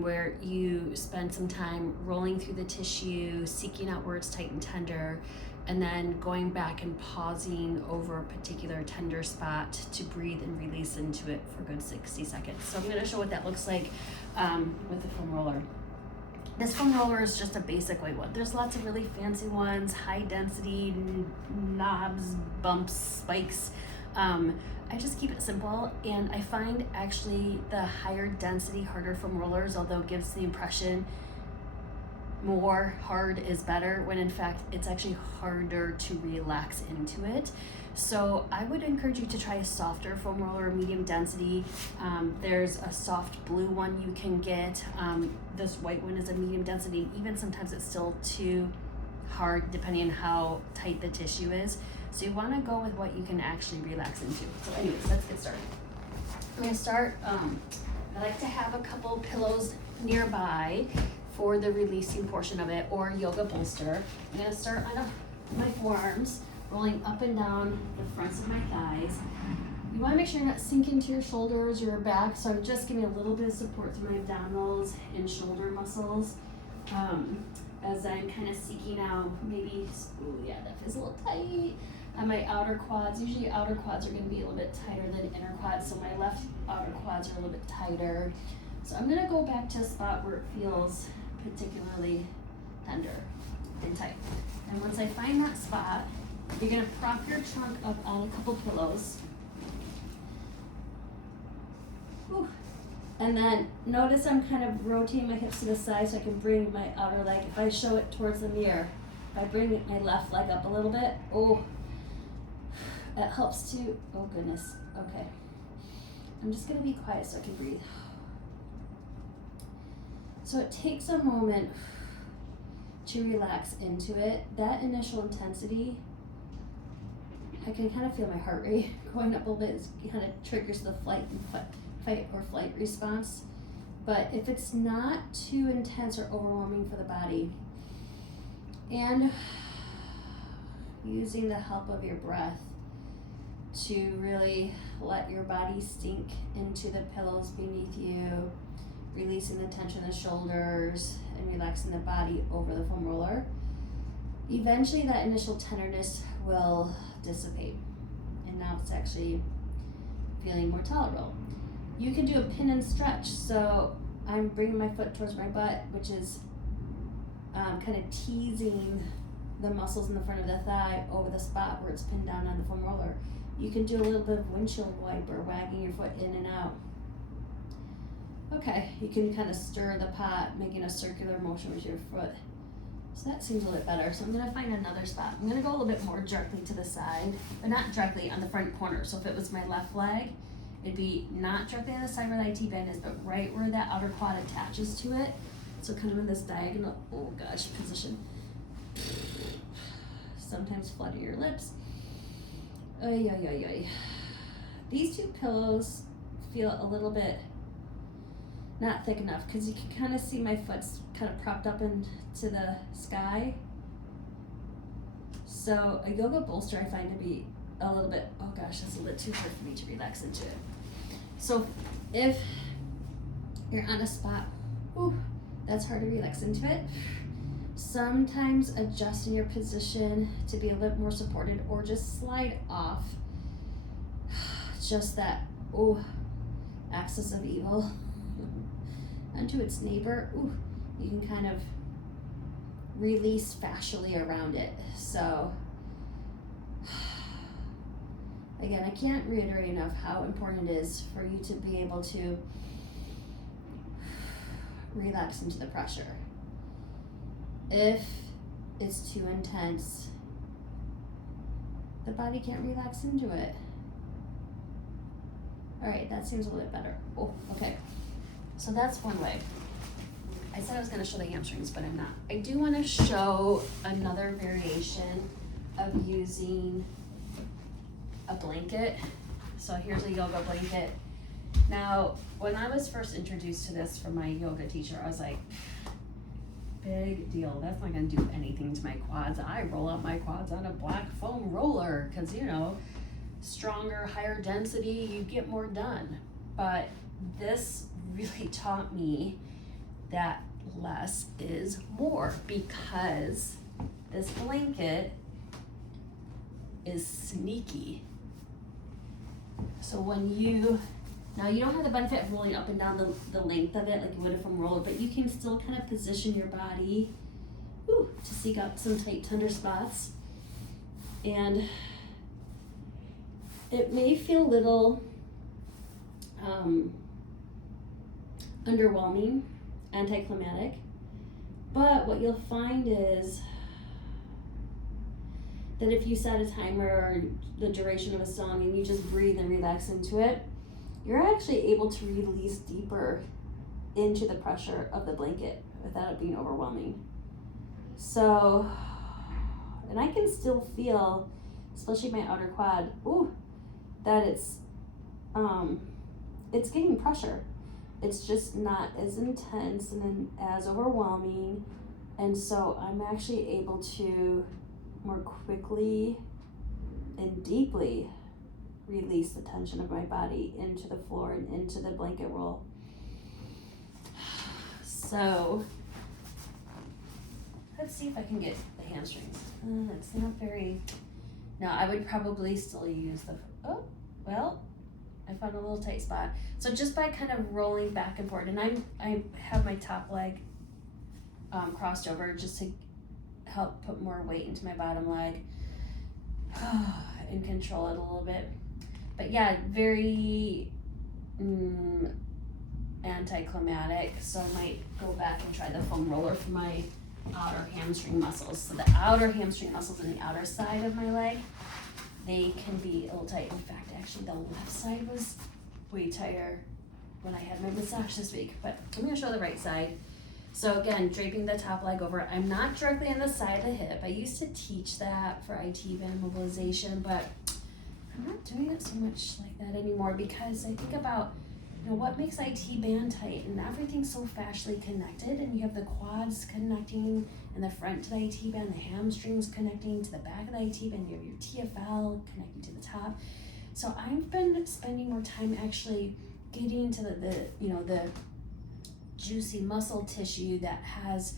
where you spend some time rolling through the tissue, seeking out where it's tight and tender, and then going back and pausing over a particular tender spot to breathe and release into it for a good 60 seconds. So I'm going to show what that looks like with the foam roller. This foam roller is just a basic white one. There's lots of really fancy ones, high density, knobs, bumps, spikes. I just keep it simple, and I find actually the higher density, harder foam rollers, although it gives the impression more hard is better, when in fact it's actually harder to relax into it. So I would encourage you to try a softer foam roller, medium density. There's a soft blue one you can get. This white one is a medium density. Even sometimes it's still too hard depending on how tight the tissue is. So you want to go with what you can actually relax into. So anyways, let's get started. I'm going to start, I like to have a couple pillows nearby for the releasing portion of it, or yoga bolster. I'm going to start on my forearms, rolling up and down the fronts of my thighs. You want to make sure you're not sinking to your shoulders or your back, so I'm just giving a little bit of support through my abdominals and shoulder muscles as I'm kind of seeking out maybe, oh yeah, that feels a little tight. On my outer quads, usually outer quads are going to be a little bit tighter than inner quads, so my left outer quads are a little bit tighter. So I'm going to go back to a spot where it feels particularly tender and tight. And once I find that spot, you're going to prop your trunk up on a couple pillows. Whew. And then notice I'm kind of rotating my hips to the side so I can bring my outer leg. If I show it towards the mirror, if I bring my left leg up a little bit, oh, it helps to, oh goodness, okay. I'm just gonna be quiet so I can breathe. So it takes a moment to relax into it. That initial intensity, I can kind of feel my heart rate going up a little bit. It kind of triggers the fight or flight response. But if it's not too intense or overwhelming for the body, and using the help of your breath to really let your body sink into the pillows beneath you, releasing the tension in the shoulders and relaxing the body over the foam roller, eventually that initial tenderness will dissipate, and now it's actually feeling more tolerable. You can do a pin and stretch, so I'm bringing my foot towards my butt, which is kind of teasing the muscles in the front of the thigh over the spot where it's pinned down on the foam roller. You can do a little bit of windshield wiper, wagging your foot in and out. Okay, you can kind of stir the pot, making a circular motion with your foot. So that seems a little bit better. So I'm gonna find another spot. I'm gonna go a little bit more directly to the side, but not directly on the front corner. So if it was my left leg, it'd be not directly on the side where the IT band is, but right where that outer quad attaches to it. So kind of in this diagonal, oh gosh, position. Sometimes flutter your lips. Ay, ay, ay, ay. These two pillows feel a little bit not thick enough because you can kind of see my foot's kind of propped up into the sky. So a yoga bolster I find to be a little bit, oh gosh, that's a little too hard for me to relax into it. So if you're on a spot, ooh, that's hard to relax into it, sometimes adjusting your position to be a little bit more supported, or just slide off just that, oh, axis of evil onto its neighbor. Ooh, you can kind of release fascially around it. So again, I can't reiterate enough how important it is for you to be able to relax into the pressure. If it's too intense, the body can't relax into it. All right, that seems a little bit better. Oh, okay. So that's one way. I said I was going to show the hamstrings, but I'm not. I do want to show another variation of using a blanket. So here's a yoga blanket. Now, when I was first introduced to this from my yoga teacher, I was like, big deal. That's not going to do anything to my quads. I roll out my quads on a black foam roller because, you know, stronger, higher density, you get more done. But this really taught me that less is more, because this blanket is sneaky. So now you don't have the benefit of rolling up and down the length of it like you would a foam roller, but you can still kind of position your body to seek out some tight, tender spots. And it may feel a little underwhelming, anticlimactic, but what you'll find is that if you set a timer or the duration of a song and you just breathe and relax into it, you're actually able to release deeper into the pressure of the blanket without it being overwhelming. So, and I can still feel, especially my outer quad, that it's getting pressure. It's just not as intense and as overwhelming. And so I'm actually able to more quickly and deeply release the tension of my body into the floor and into the blanket roll. So let's see if I can get the hamstrings. It's not very, no, I would probably still use I found a little tight spot. So just by kind of rolling back and forth, and I have my top leg crossed over just to help put more weight into my bottom leg and control it a little bit. But yeah, very anticlimactic. So I might go back and try the foam roller for my outer hamstring muscles. So the outer hamstring muscles on the outer side of my leg, they can be a little tight. In fact, actually the left side was way tighter when I had my massage this week, but I'm gonna show the right side. So again, draping the top leg over. I'm not directly on the side of the hip. I used to teach that for IT band mobilization, but I'm not doing it so much like that anymore, because I think about, what makes IT band tight, and everything's so fascially connected, and you have the quads connecting in the front to the IT band, the hamstrings connecting to the back of the IT band, you have your TFL connecting to the top. So I've been spending more time actually getting into the juicy muscle tissue that has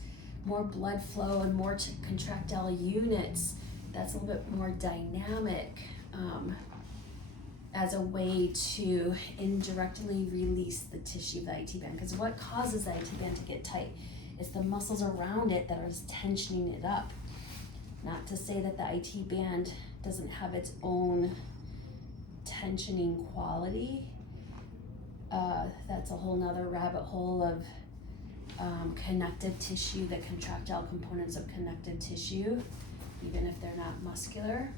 more blood flow and more contractile units. That's a little bit more dynamic, as a way to indirectly release the tissue of the IT band. Because what causes the IT band to get tight is the muscles around it that are tensioning it up. Not to say that the IT band doesn't have its own tensioning quality. That's a whole nother rabbit hole of connective tissue, the contractile components of connective tissue, even if they're not muscular.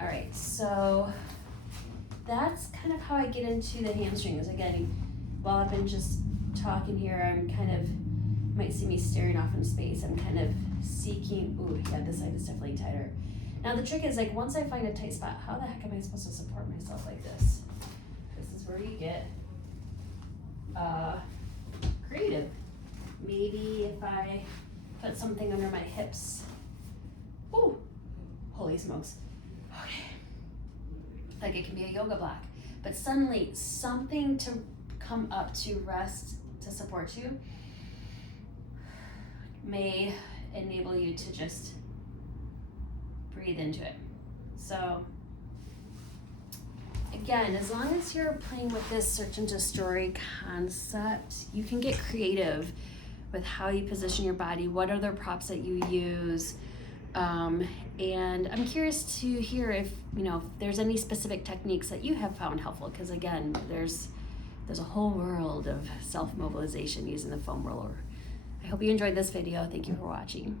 All right, so that's kind of how I get into the hamstrings. Again, while I've been just talking here, I'm kind of, you might see me staring off in space. I'm kind of seeking, this side is definitely tighter. Now the trick is, like, once I find a tight spot, how the heck am I supposed to support myself like this? This is where you get creative. Maybe if I put something under my hips. Ooh, holy smokes. Okay. Like it can be a yoga block, but suddenly something to come up to rest, to support you, may enable you to just breathe into it. So again, as long as you're playing with this search into story concept, you can get creative with how you position your body, what other props that you use. And I'm curious to hear if there's any specific techniques that you have found helpful, because again, there's a whole world of self-mobilization using the foam roller. I hope you enjoyed this video. Thank you for watching.